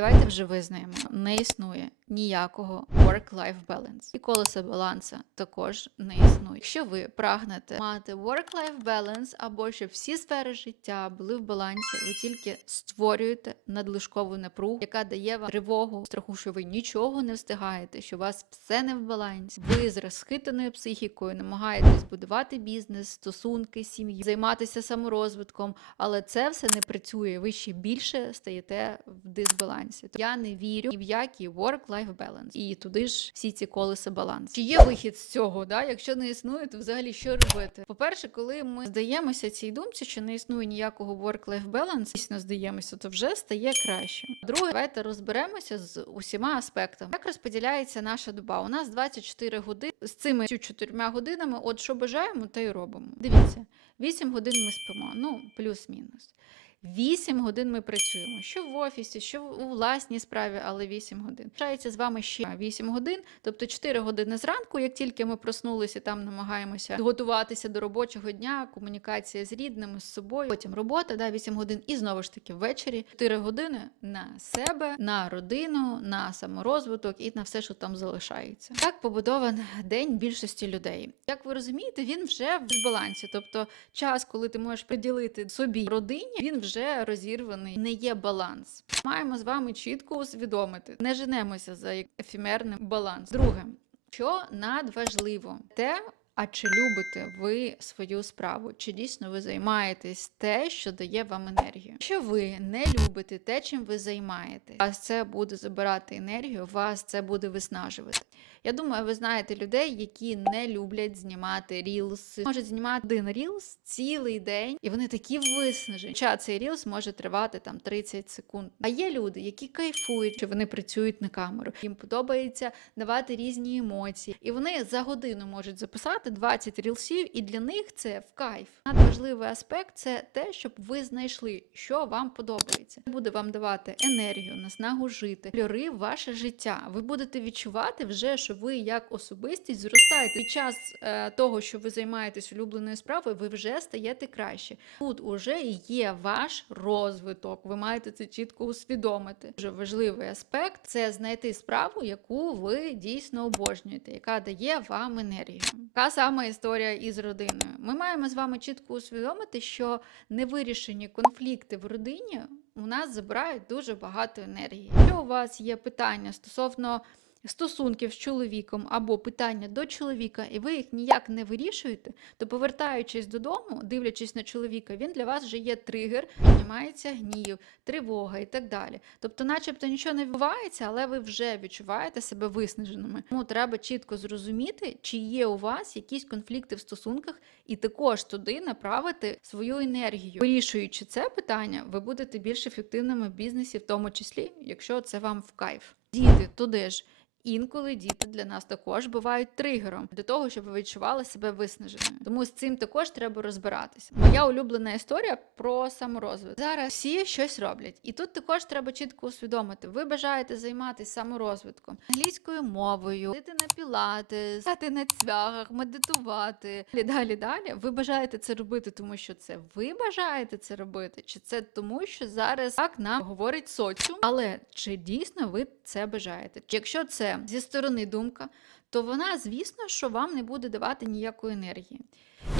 Давайте вже визнаємо, не існує ніякого work-life balance. І колесо баланса також не існує. Якщо ви прагнете мати work-life balance або щоб всі сфери життя були в балансі, ви тільки створюєте надлишкову напругу, яка дає вам тривогу, страху, що ви нічого не встигаєте, що у вас все не в балансі. Ви з розхитаною психікою намагаєтесь будувати бізнес, стосунки, сім'ю, займатися саморозвитком, але це все не працює. Ви ще більше стаєте в дисбалансі. То я не вірю ні в який work-life balance. І туди ж всі ці колеса балансу. Чи є вихід з цього? Да? Якщо не існує, то взагалі що робити? По-перше, коли ми здаємося цій думці, що не існує ніякого work-life balance, дійсно здаємося, то вже стає краще. Друге, давайте розберемося з усіма аспектами. Як розподіляється наша доба? У нас 24 години. З цими 4 годинами, от що бажаємо, те й робимо. Дивіться, 8 годин ми спимо, ну плюс-мінус. 8 годин ми працюємо, що в офісі, що у власній справі, але 8 годин. Лишається з вами ще 8 годин, тобто 4 години зранку, як тільки ми проснулися, там намагаємося готуватися до робочого дня, комунікація з рідними, з собою. Потім робота, да, 8 годин, і знову ж таки ввечері 4 години на себе, на родину, на саморозвиток і на все, що там залишається. Так побудований день більшості людей. Як ви розумієте, він вже в дисбалансі, тобто час, коли ти можеш приділити собі родині, він вже розірваний, не є баланс. Маємо з вами чітко усвідомити, не женемося за ефемерним баланс. Друге, що надважливо, те. А чи любите ви свою справу? Чи дійсно ви займаєтесь те, що дає вам енергію? Якщо ви не любите те, чим ви займаєтесь, вас це буде забирати енергію, вас це буде виснажувати. Я думаю, ви знаєте людей, які не люблять знімати рілси. Можуть знімати один рілс цілий день, і вони такі виснажені. Хоча цей рілс може тривати там 30 секунд. А є люди, які кайфують, що вони працюють на камеру. Їм подобається давати різні емоції, і вони за годину можуть записати 20 рілсів, і для них це в кайф. Надважливий аспект це те, щоб ви знайшли, що вам подобається. Це буде вам давати енергію, наснагу жити, кольори ваше життя. Ви будете відчувати вже, що ви як особистість зростаєте під час е, того, що ви займаєтесь улюбленою справою, ви вже стаєте краще. Тут уже є ваш розвиток. Ви маєте це чітко усвідомити. Дуже важливий аспект це знайти справу, яку ви дійсно обожнюєте, яка дає вам енергію. Така сама історія із родиною. Ми маємо з вами чітко усвідомити, що невирішені конфлікти в родині у нас забирають дуже багато енергії. Якщо у вас є питання стосовно стосунків з чоловіком або питання до чоловіка, і ви їх ніяк не вирішуєте, то повертаючись додому, дивлячись на чоловіка, він для вас вже є тригер, піднімається гнів, тривога і так далі. Тобто, начебто нічого не відбувається, але ви вже відчуваєте себе виснаженими. Тому треба чітко зрозуміти, чи є у вас якісь конфлікти в стосунках, і також туди направити свою енергію. Вирішуючи це питання, ви будете більш ефективними в бізнесі, в тому числі, якщо це вам в кайф. Діти туди ж. Інколи діти для нас також бувають тригером для того, щоб ви відчували себе виснаженою. Тому з цим також треба розбиратися. Моя улюблена історія про саморозвиток. Зараз всі щось роблять, і тут також треба чітко усвідомити. Ви бажаєте займатися саморозвитком англійською мовою, ходити на пілати, стати на цвягах, медитувати і далі. Далі ви бажаєте це робити, тому що це ви бажаєте це робити, чи це тому, що зараз так нам говорить соціум, але чи дійсно ви це бажаєте? Якщо це зі сторони думка, то вона, звісно, що вам не буде давати ніякої енергії.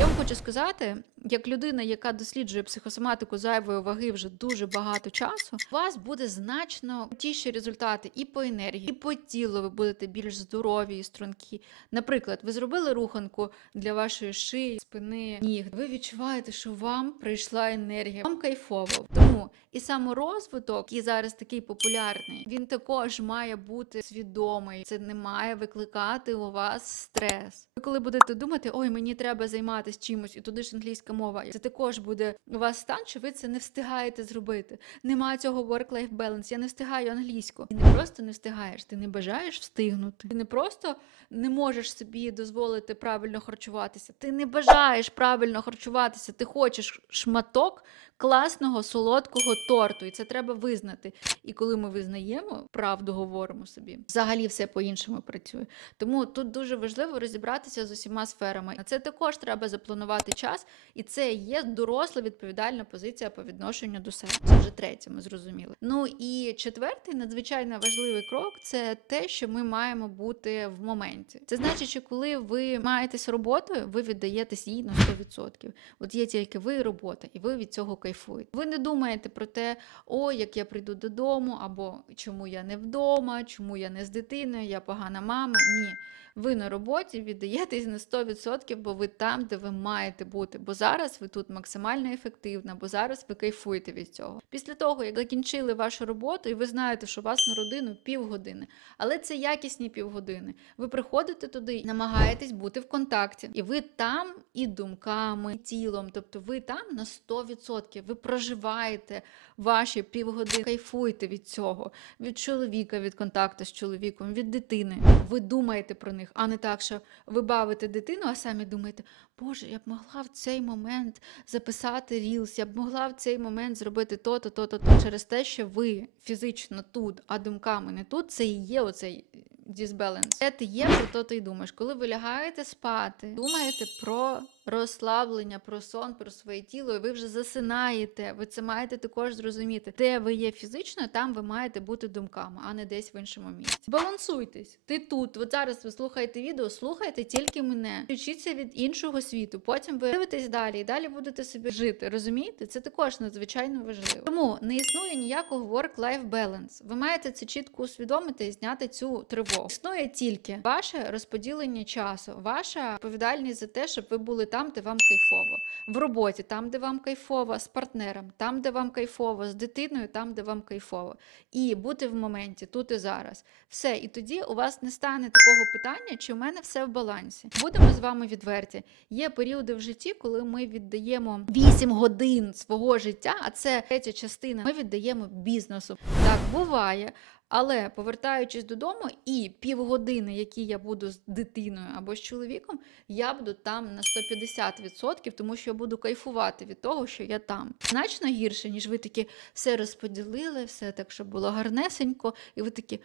Я вам хочу сказати, як людина, яка досліджує психосоматику зайвої ваги вже дуже багато часу, у вас буде значно тіші результати і по енергії, і по тілу. Ви будете більш здорові і стрункі. Наприклад, ви зробили руханку для вашої шиї, спини, ніг. Ви відчуваєте, що вам прийшла енергія, вам кайфово. Тому і саморозвиток, який зараз такий популярний, він також має бути свідомий. Це не має викликати у вас стрес. Ви коли будете думати, ой, мені треба займатися чимось, і туди ж англійська мова, це також буде у вас стан, що ви це не встигаєте зробити. Немає цього work-life balance, я не встигаю англійську. Ти не просто не встигаєш, ти не бажаєш встигнути. Ти не просто не можеш собі дозволити правильно харчуватися. Ти не бажаєш правильно харчуватися, ти хочеш шматок класного солодкого торту, і це треба визнати. І коли ми визнаємо, правду говоримо собі, взагалі все по-іншому працює. Тому тут дуже важливо розібратися з усіма сферами. На це також треба треба запланувати час, і це є доросла відповідальна позиція по відношенню до себе. Це вже третє, ми зрозуміли. Ну і четвертий надзвичайно важливий крок це те, що ми маємо бути в моменті. Це значить, що коли ви маєтесь роботою, ви віддаєтесь їй на 100%. От є тільки ви і робота, і ви від цього кайфуєте. Ви не думаєте про те, о, як я прийду додому, або чому я не вдома, чому я не з дитиною, я погана мама. Ні. Ви на роботі віддаєтесь на 100%, бо ви там, де ви маєте бути. Бо зараз ви тут максимально ефективна, бо зараз ви кайфуєте від цього. Після того, як закінчили вашу роботу, і ви знаєте, що у вас на родину півгодини, але це якісні півгодини. Ви приходите туди, і намагаєтесь бути в контакті, і ви там і думками, і тілом, тобто ви там на 100%. Ви проживаєте ваші півгодини, кайфуєте від цього, від чоловіка, від контакту з чоловіком, від дитини. Ви думаєте про них, а не так, що ви бавите дитину, а самі думаєте, Боже, я б могла в цей момент записати рілс, я б могла в цей момент зробити то-то, то-то, то через те, що ви фізично тут, а думками не тут, це і є оцей дисбаланс. Це ти є, про то ти думаєш. Коли ви лягаєте спати, думаєте про розслаблення, про сон, про своє тіло, і ви вже засинаєте. Ви це маєте також зрозуміти. Де ви є фізично, там ви маєте бути думками, а не десь в іншому місці. Балансуйтесь. Ти тут. От зараз ви слухаєте відео, слухайте тільки мене. Включіться від іншого світу. Потім ви дивитесь далі і далі будете собі жити. Розумієте? Це також надзвичайно важливо. Тому не існує ніякого work-life balance. Ви маєте це чітко усвідомити і зняти цю тривогу. Існує тільки ваше розподілення часу, ваша відповідальність за те, щоб ви були там, де вам кайфово, в роботі, там, де вам кайфово, з партнером, там, де вам кайфово, з дитиною, там, де вам кайфово. І бути в моменті, тут і зараз. Все, і тоді у вас не стане такого питання, чи в мене все в балансі. Будемо з вами відверті. Є періоди в житті, коли ми віддаємо 8 годин свого життя, а це третя частина. Ми віддаємо бізнесу. Так буває. Але повертаючись додому, і півгодини, які я буду з дитиною або з чоловіком, я буду там на 150%, тому що я буду кайфувати від того, що я там. Значно гірше, ніж ви такі все розподілили, все так, щоб було гарнесенько, і ви такі.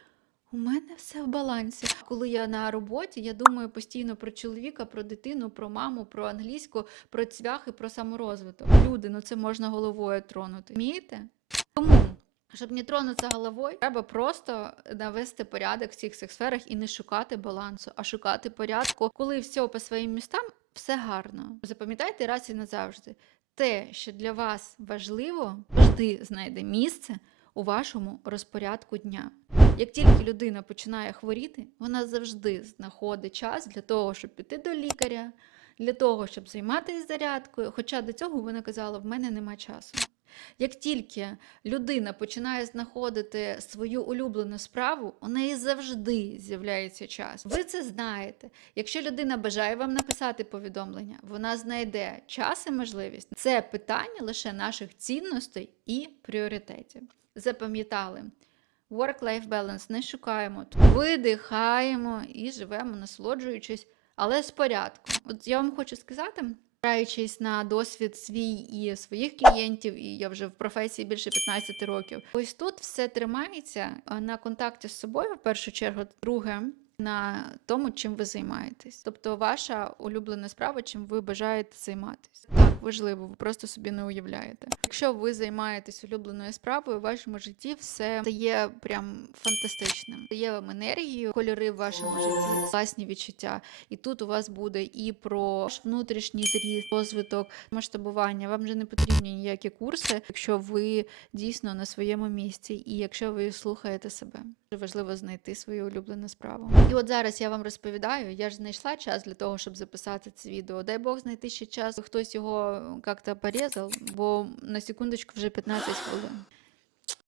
У мене все в балансі. Коли я на роботі, я думаю постійно про чоловіка, про дитину, про маму, про англійську, про цвях і про саморозвиток. Люди, ну це можна головою тронути. Вмієте? Тому. Щоб не тронутися головою, треба просто навести порядок в цих сферах і не шукати балансу, а шукати порядку, коли все по своїм містам, все гарно. Запам'ятайте раз і назавжди, те, що для вас важливо, завжди знайде місце у вашому розпорядку дня. Як тільки людина починає хворіти, вона завжди знаходить час для того, щоб піти до лікаря, для того, щоб займатися зарядкою. Хоча до цього вона казала, в мене нема часу. Як тільки людина починає знаходити свою улюблену справу, у неї завжди з'являється час. Ви це знаєте. Якщо людина бажає вам написати повідомлення, вона знайде час і можливість. Це питання лише наших цінностей і пріоритетів. Запам'ятали. Work-life balance не шукаємо, видихаємо і живемо, насолоджуючись, але з порядком. От я вам хочу сказати, Спираючись на досвід свій і своїх клієнтів, і я вже в професії більше 15 років. Ось тут все тримається на контакті з собою, в першу чергу, друге. На тому, чим ви займаєтесь, тобто ваша улюблена справа, чим ви бажаєте займатися. Важливо, ви просто собі не уявляєте. Якщо ви займаєтесь улюбленою справою, в вашому житті все стає прям фантастичним. Дає вам енергію, кольори в вашому житті, власні відчуття. І тут у вас буде і про ваш внутрішній зріст, розвиток, масштабування. Вам вже не потрібні ніякі курси, якщо ви дійсно на своєму місці, і якщо ви слухаєте себе. Важливо знайти свою улюблену справу. І от зараз я вам розповідаю, я ж знайшла час для того, щоб записати це відео. Дай Бог знайти ще час, хтось його як-то порізав, бо на секундочку вже 15 хвилин.